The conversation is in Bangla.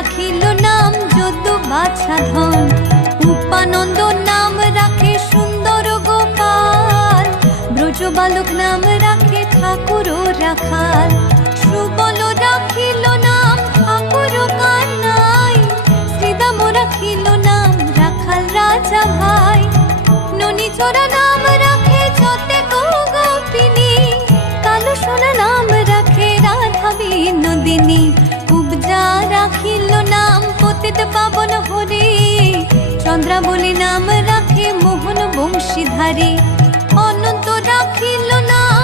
রাখিল নাম যদু বাছা ধন, উপানন্দ নাম রাখে সুন্দর গোপাল, ব্রজ বালক নাম রাখে ঠাকুর রাখাল, সুবল রাখিল নাম ঠাকুর কানাই, শ্রীদাম রাখিল নাম রাখাল রাজা ভাই, ননীচরা নাম রাখে যতে গোপিনী, কালো সোনা নাম রাখে রাধা বিনোদিনী, কুবজা রাখিল নাম পতিত পাবন হরি, চন্দ্রাবলী নাম রাখে মোহন বংশীধারী, অনন্ত রাখিল নাম